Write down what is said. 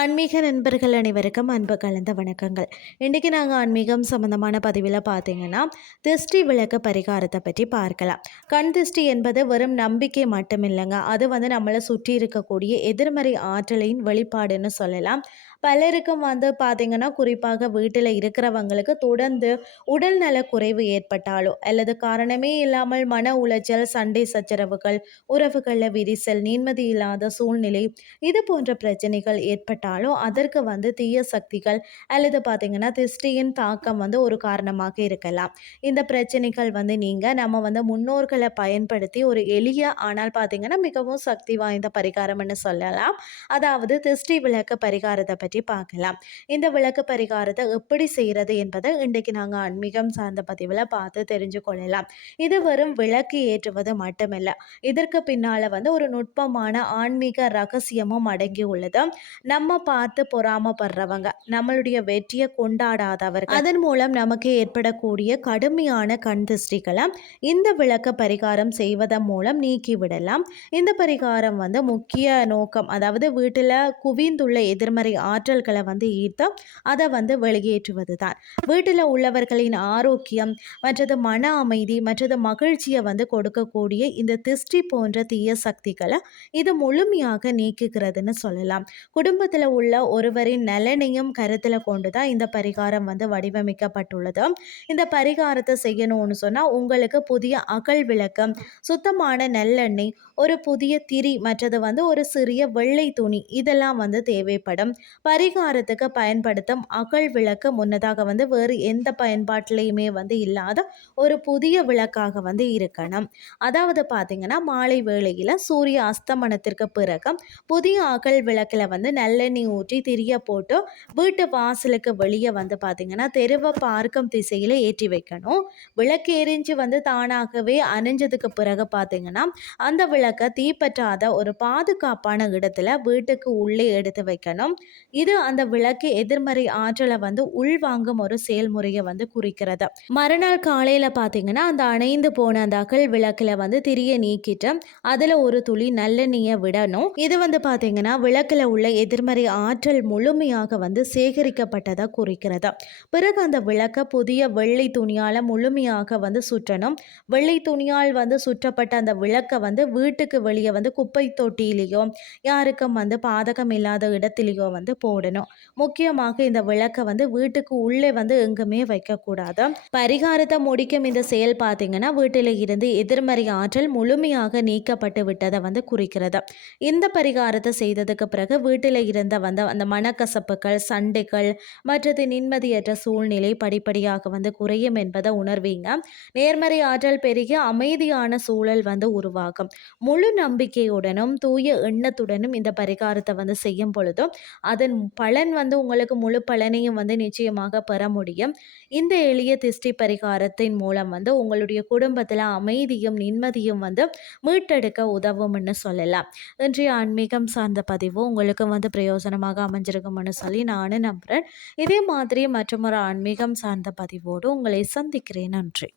ஆன்மீக நண்பர்கள் அனைவருக்கும் அன்பு கலந்த வணக்கங்கள். இன்றைக்கி நாங்கள் ஆன்மீகம் சம்மந்தமான பதிவில் பார்த்தீங்கன்னா திருஷ்டி விளக்கு பரிகாரத்தை பற்றி பார்க்கலாம். கண் திருஷ்டி என்பது வெறும் நம்பிக்கை மட்டும் இல்லைங்க அது வந்து நம்மளை சுற்றி இருக்கக்கூடிய எதிர்மறை ஆற்றலின் வெளிப்பாடுன்னு சொல்லலாம். பலருக்கும் வந்து பார்த்திங்கன்னா குறிப்பாக வீட்டில் இருக்கிறவங்களுக்கு தொடர்ந்து உடல்நல குறைவு ஏற்பட்டாலோ அல்லது காரணமே இல்லாமல் மன உளைச்சல் சண்டை சச்சரவுகள் உறவுகளில் விரிசல் நிம்மதி இல்லாத சூழ்நிலை இது போன்ற பிரச்சனைகள் ஏற்பட்டாலோ அதற்கு வந்து தீய சக்திகள் அல்லது பார்த்திங்கன்னா திருஷ்டியின் தாக்கம் வந்து ஒரு காரணமாக இருக்கலாம். இந்த பிரச்சனைகள் வந்து நீங்கள் நம்ம வந்து முன்னோர்களை பயன்படுத்தி ஒரு எளிய ஆனால் பார்த்திங்கன்னா மிகவும் சக்தி வாய்ந்த பரிகாரம்னு சொல்லலாம். அதாவது திருஷ்டி விளக்கு பரிகாரத்தை பற்றி பார்க்கலாம். இந்த விளக்கு பரிகாரத்தை எப்படி செய்கிறது என்பதை இன்றைக்கு நாங்கள் ஆன்மீகம் சார்ந்த பதிவில் பார்த்து தெரிஞ்சு கொள்ளலாம். இது வெறும் விளக்கு ஏற்றுவது மட்டுமில்லை. இதற்கு பின்னால் வந்து ஒரு நுட்பமான ஆன்மீக ரகசியமும் அடங்கி உள்ளது. நம்ம பார்த்து பொறாமப்படுறவங்க நம்மளுடைய வெற்றியை கொண்டாடாதவர்கள். அதன் மூலம் நமக்கு ஏற்படக்கூடிய கடுமையான கண் திருஷ்டிகளை இந்த விளக்க பரிகாரம் செய்வதன் மூலம் நீக்கி விடலாம். இந்த பரிகாரம் வந்து முக்கிய நோக்கம் அதாவது வீட்டில் குவிந்துள்ள எதிர்மறை ஆற்றல்களை வந்து ஈர்த்து அதை வந்து வெளியேற்றுவது தான் வீட்டில் உள்ளவர்களின் ஆரோக்கியம் மற்றது மன அமைதி மற்றது மகிழ்ச்சியை வந்து கொடுக்கக்கூடிய இந்த திருஷ்டி போன்ற தீய சக்திகளை இது முழுமையாக நீக்குகிறதுன்னு சொல்லலாம். குடும்பத்தில் உள்ள ஒருவரின் நலனையும் கருத்தில் கொண்டு தான் இந்த பரிகாரம் வந்து வடிவமைக்கப்பட்டுள்ளது. இந்த பரிகாரத்தை செய்யணும்னு சொன்னால் உங்களுக்கு புதிய அகல் விளக்கம் சுத்தமான நல்லெண்ணெய் ஒரு புதிய திரி மற்றது வந்து ஒரு சிறிய வெள்ளை துணி இதெல்லாம் வந்து தேவைப்படும். பரிகாரத்துக்கு பயன்படுத்தும் அகல் விளக்கு முன்னதாக வந்து வேறு எந்த பயன்பாட்டிலையுமே வந்து இல்லாத ஒரு புதிய விளக்காக வந்து இருக்கணும். அதாவது பார்த்தீங்கன்னா மாலை வேளையில் சூரிய அஸ்தமனத்திற்கு பிறகு புதிய அகல் விளக்கில் வந்து நல்லெண்ணெய் ஊற்றி திரிய போட்டு வீட்டு வாசலுக்கு வெளியே வந்து பார்த்தீங்கன்னா தெருவை பார்க்கும் திசையில் ஏற்றி வைக்கணும். விளக்கு எரிஞ்சு வந்து தானாகவே அணிஞ்சதுக்கு பிறகு பார்த்தீங்கன்னா அந்த விளக்கை தீப்பற்றாத ஒரு பாதுகாப்பான இடத்துல வீட்டுக்கு உள்ளே எடுத்து வைக்கணும். இது அந்த விளக்கு எதிர்மறை ஆற்றலை வந்து உள்வாங்கும் ஒரு செயல்முறையை வந்து குறிக்கிறது. மறுநாள் காலையில் பார்த்தீங்கன்னா அந்த அணைந்து போன அந்த அகல் விளக்கில் வந்து திரிய நீக்கிட்டு அதில் ஒரு துளி நல்லெண்ணெயை விடணும். இது வந்து பார்த்தீங்கன்னா விளக்கில் உள்ள எதிர்மறை ஆற்றல் முழுமையாக வந்து சேகரிக்கப்பட்டதாக குறிக்கிறது. பிறகு அந்த விளக்கை புதிய வெள்ளை துணியால் முழுமையாக வந்து சுற்றணும். வெள்ளை துணியால் வந்து சுற்றப்பட்ட அந்த விளக்கை வந்து வீட்டுக்கு வெளியே வந்து குப்பை தொட்டியிலேயோ யாருக்கும் வந்து பாதகம் இல்லாத இடத்துலையோ வந்து போடணும். முக்கியமாக இந்த விளக்கை வந்து வீட்டுக்கு உள்ளே வந்து எங்குமே வைக்கக்கூடாது. பரிகாரத்தை முடிக்கும் இந்த செயல் பார்த்தீங்கன்னா வீட்டில் இருந்து எதிர்மறை ஆற்றல் முழுமையாக நீக்கப்பட்டு விட்டதை வந்து குறிக்கிறது. இந்த பரிகாரத்தை செய்ததுக்கு பிறகு வீட்டில் இருந்த வந்த அந்த மனக்கசப்புகள் சண்டைகள் மற்றது நிம்மதியற்ற சூழ்நிலை படிப்படியாக வந்து குறையும் என்பதை உணர்வீங்க. நேர்மறை ஆற்றல் பெருகி அமைதியான சூழல் வந்து உருவாகும். முழு நம்பிக்கையுடனும் தூய எண்ணத்துடனும் இந்த பரிகாரத்தை வந்து செய்யும் பொழுதும் அதன் பலன் வந்து உங்களுக்கு முழு பலனையும் வந்து நிச்சயமாக பெற முடியும். இந்த எளிய திஷ்டி பரிகாரத்தின் மூலம் வந்து உங்களுடைய குடும்பத்தில் அமைதியும் நிம்மதியும் வந்து மீட்டெடுக்க உதவும்னு சொல்லலாம். இன்றைய ஆன்மீகம் சார்ந்த பதிவு உங்களுக்கு வந்து பிரயோஜனமாக அமைஞ்சிருக்கும்னு சொல்லி நானும் நம்புகிறேன் இதே மாதிரி மற்றொரு ஆன்மீகம் சார்ந்த பதிவோடு உங்களை சந்திக்கிறேன். நன்றி.